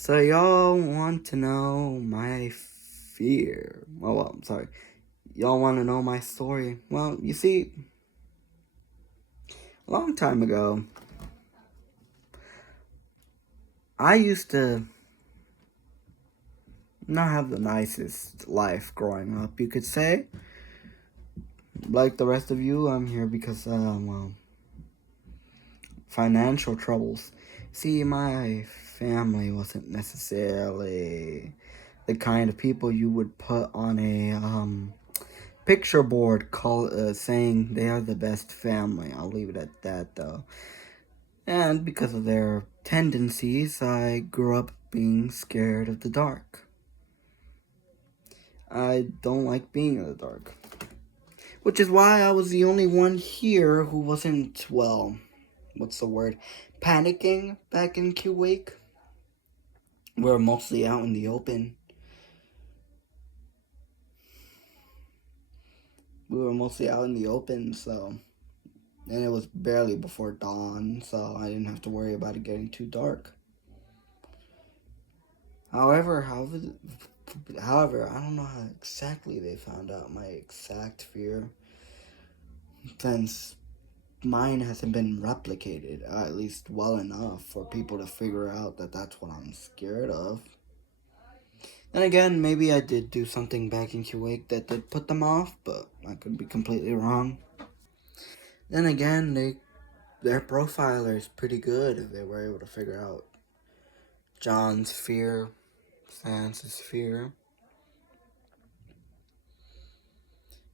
So y'all want to know my fear? I'm sorry. Y'all want to know my story? Well, you see, a long time ago, I used to not have the nicest life growing up, you could say. Like the rest of you, I'm here because, financial troubles. See, my family wasn't necessarily the kind of people you would put on a, picture board saying they are the best family. I'll leave it at that though. And because of their tendencies, I grew up being scared of the dark. I don't like being in the dark. Which is why I was the only one here who wasn't, well, what's the word? Panicking back in Kuwait. We were mostly out in the open. So. And it was barely before dawn, so I didn't have to worry about it getting too dark. However, I don't know how exactly they found out my exact fear, since mine hasn't been replicated, at least well enough for people to figure out that that's what I'm scared of. And again, maybe I did do something back in Kuwait that did put them off, but I could be completely wrong. Then again, their profiler is pretty good if they were able to figure out John's fear, Sansa's fear,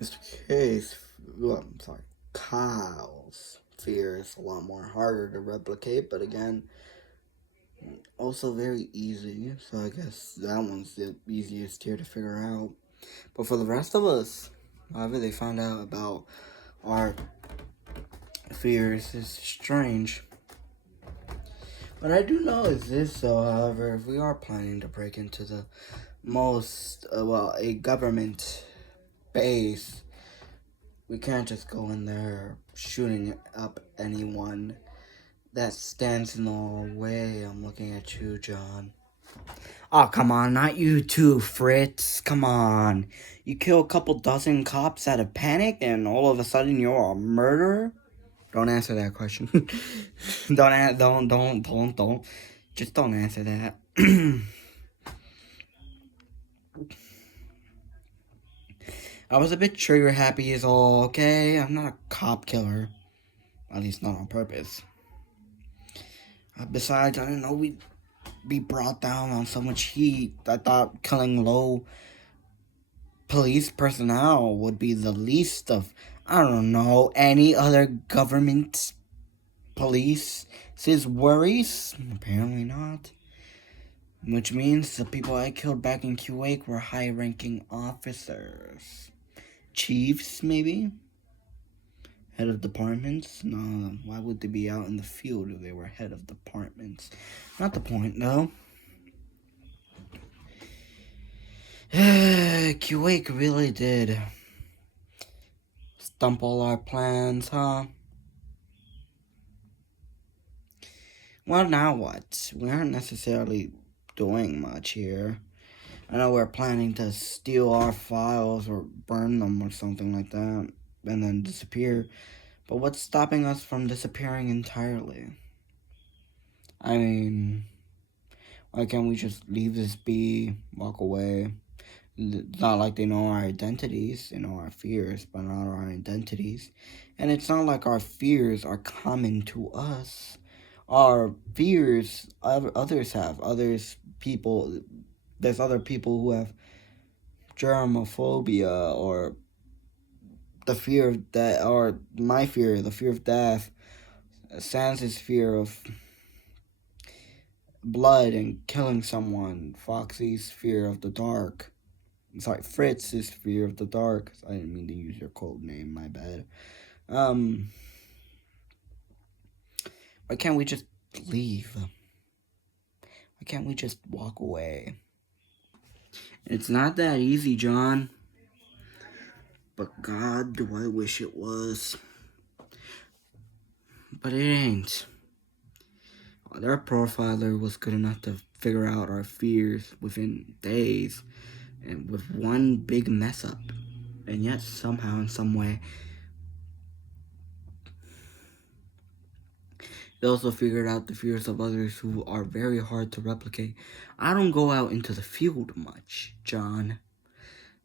Mr. Kyle's fear is a lot more harder to replicate, but again, also very easy. So I guess that one's the easiest here to figure out. But for the rest of us, however they found out about our fears is strange. What I do know is this, though, however, if we are planning to break into the a government base, we can't just go in there shooting up anyone that stands in the way. I'm looking at you, John. Oh, come on, not you too, Fritz. Come on. You kill a couple dozen cops out of panic and all of a sudden you're a murderer? Don't answer that question. Don't. Just don't answer that. I was a bit trigger happy is all, okay? I'm not a cop killer. At least not on purpose. Besides, I didn't know we'd be brought down on so much heat. I thought killing low police personnel would be the least of, I don't know, any other government police's worries. Apparently not. Which means the people I killed back in Kuwait were high-ranking officers. Chiefs, maybe? Head of departments? No, why would they be out in the field if they were head of departments? Not the point, though. Kuwait really did stump all our plans, huh? Well, now what? We aren't necessarily doing much here. I know we're planning to steal our files or burn them or something like that and then disappear. But what's stopping us from disappearing entirely? I mean, why can't we just leave this be, walk away? It's not like they know our identities. They know our fears, but not our identities. And it's not like our fears are common to us. Our fears, others have. There's other people who have germophobia or the fear of death, or my fear, the fear of death, Sansa's fear of blood and killing someone, Foxy's fear of the dark. Sorry, Fritz's fear of the dark. I didn't mean to use your code name, my bad. Why can't we just leave? Why can't we just walk away? It's not that easy, John. But God, do I wish it was. But it ain't. Their profiler was good enough to figure out our fears within days and with one big mess up. And yet, somehow, in some way, they also figured out the fears of others who are very hard to replicate. I don't go out into the field much, John.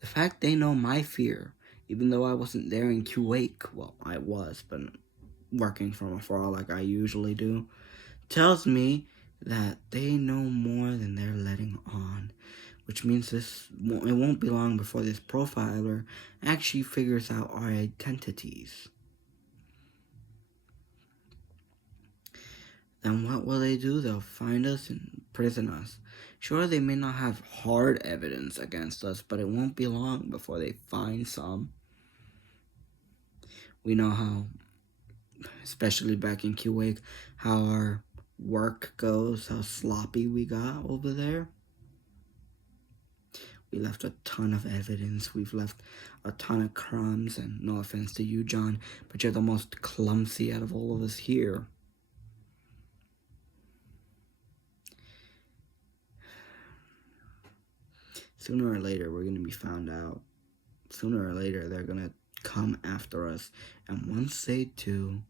The fact they know my fear, even though I wasn't there in Kuwait, well, I was, but working from afar like I usually do, tells me that they know more than they're letting on. Which means it won't be long before this profiler actually figures out our identities. Then what will they do? They'll find us and imprison us. Sure, they may not have hard evidence against us, but it won't be long before they find some. We know how, especially back in Kuwait, how our work goes, how sloppy we got over there. We left a ton of evidence. We've left a ton of crumbs, and no offense to you, John, but you're the most clumsy out of all of us here. Sooner or later, we're going to be found out. Sooner or later, they're going to come after us. And once they do,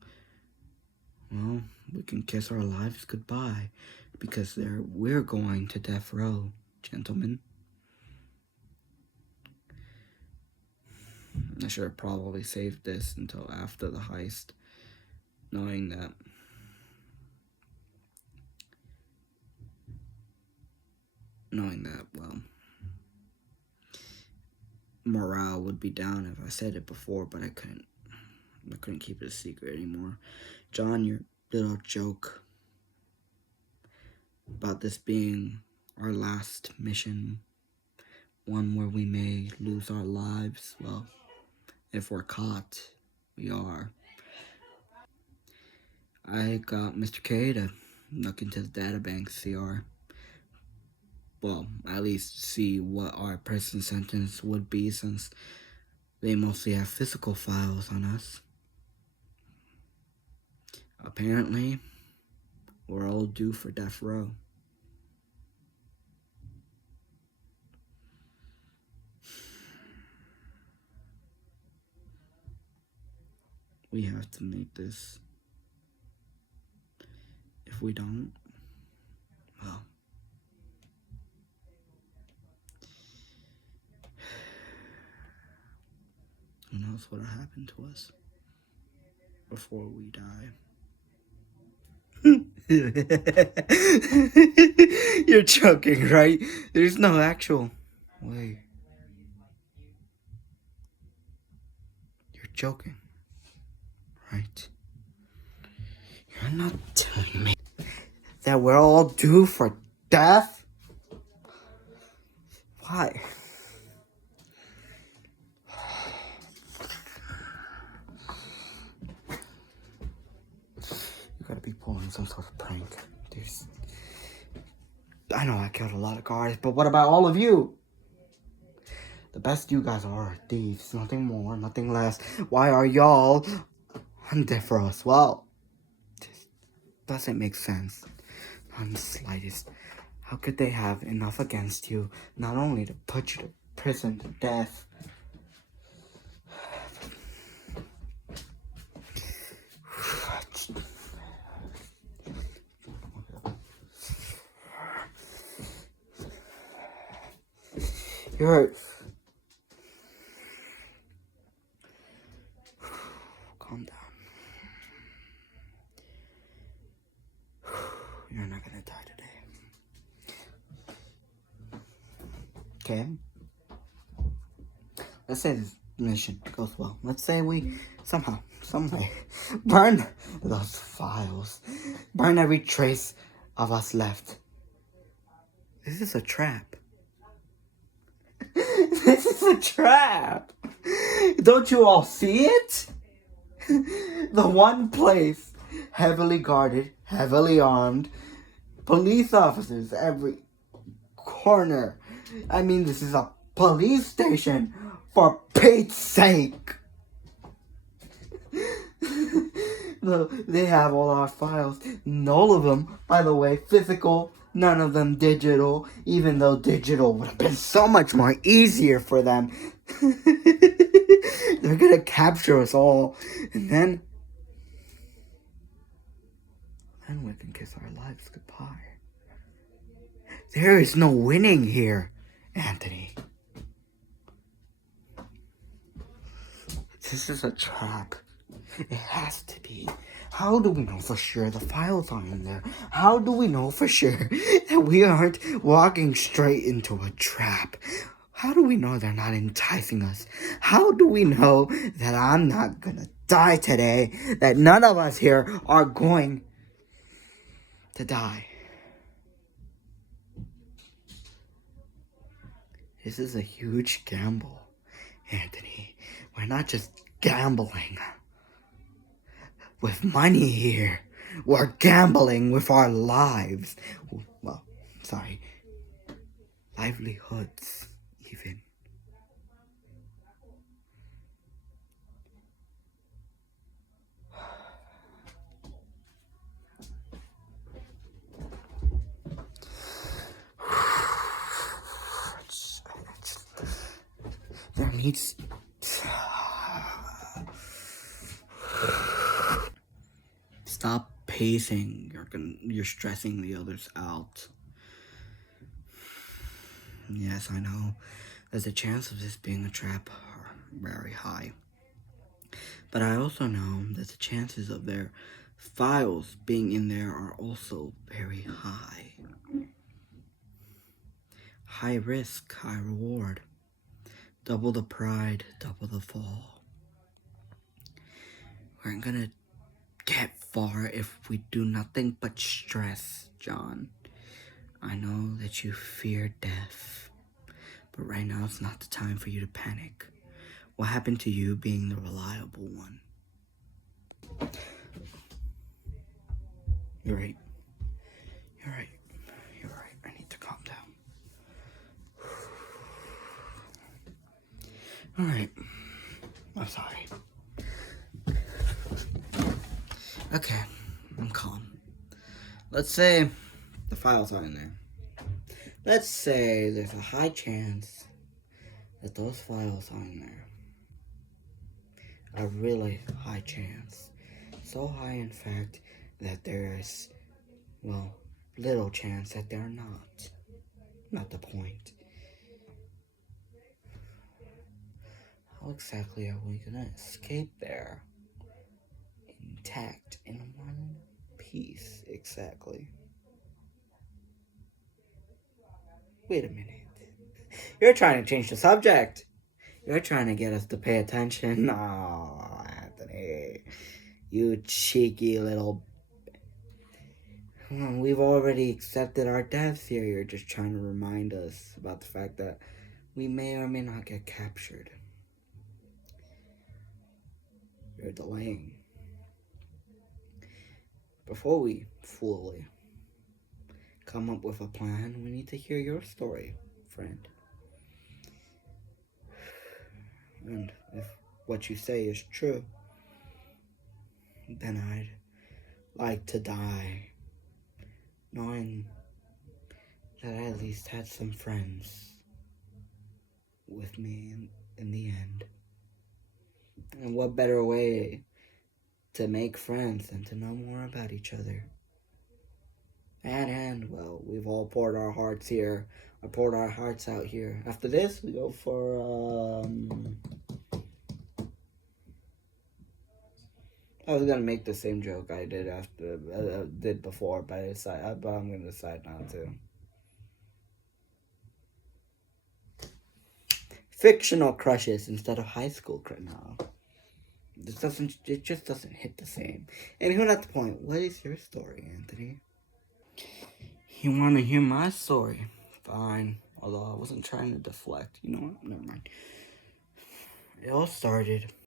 well, we can kiss our lives goodbye. Because we're going to death row, gentlemen. I should have probably saved this until after the heist. Knowing that well, morale would be down if I said it before, but I couldn't keep it a secret anymore. John, your little joke about this being our last mission, one where we may lose our lives, well, if we're caught, we are. I got Mr. K to look into the databank, well, at least see what our prison sentence would be, since they mostly have physical files on us. Apparently, we're all due for death row. We have to make this. If we don't, well, who knows what'll happen to us before we die. You're joking, right? There's no actual way. You're joking, right? You're not telling me that we're all due for death? Why? You gotta be pulling some sort of prank. I know I killed a lot of guards, but what about all of you? The best you guys are thieves, nothing more, nothing less. Why are y'all on death row as well? This doesn't make sense. Not in the slightest. How could they have enough against you, not only to put you to prison to death? You're... Calm down. You're not gonna die today. Okay? Let's say this mission goes well. Let's say we somehow, some way, burn those files. Burn every trace of us left. This is a trap. This is a trap. Don't you all see it? The one place, heavily guarded, heavily armed, police officers every corner. I mean, this is a police station, for Pete's sake. They have all our files. All of them, by the way, physical. None of them digital. Even though digital would have been so much more easier for them. They're gonna capture us all. And then we can kiss our lives goodbye. There is no winning here, Anthony. This is a trap. It has to be. How do we know for sure the files aren't in there? How do we know for sure that we aren't walking straight into a trap? How do we know they're not enticing us? How do we know that I'm not gonna die today? That none of us here are going to die? This is a huge gamble, Anthony. We're not just gambling with money here. We're gambling with our lives. Well, sorry. Livelihoods, even. There needs... Stop pacing. You're stressing the others out. Yes, I know. There's a chance of this being a trap are very high. But I also know that the chances of their files being in there are also very high. High risk, high reward. Double the pride, double the fall. We're gonna get far if we do nothing but stress, John. I know that you fear death, but right now it's not the time for you to panic. What happened to you being the reliable one? You're right. You're right. You're right. I need to calm down. Alright. I'm sorry. Okay. I'm calm. Let's say the files are in there. Let's say there's a high chance that those files are in there. A really high chance. So high, in fact, that there is, well, little chance that they're not. Not the point. How exactly are we gonna escape there? Intact, in one piece, exactly. Wait a minute. You're trying to change the subject. You're trying to get us to pay attention. Oh, Anthony. You cheeky little... We've already accepted our deaths here. You're just trying to remind us about the fact that we may or may not get captured. You're delaying. Before we fully come up with a plan, we need to hear your story, friend. And if what you say is true, then I'd like to die knowing that I at least had some friends with me in the end. And what better way to make friends than to know more about each other? And well, we've all poured our hearts here. I poured our hearts out here. After this, we go for, I was gonna make the same joke I did did before, but I'm gonna decide not to. Fictional crushes instead of high school crushes. No, it just doesn't hit the same. Anywho, not the point. What is your story, Anthony? You want to hear my story? Fine. Although I wasn't trying to deflect. You know what? Never mind. It all started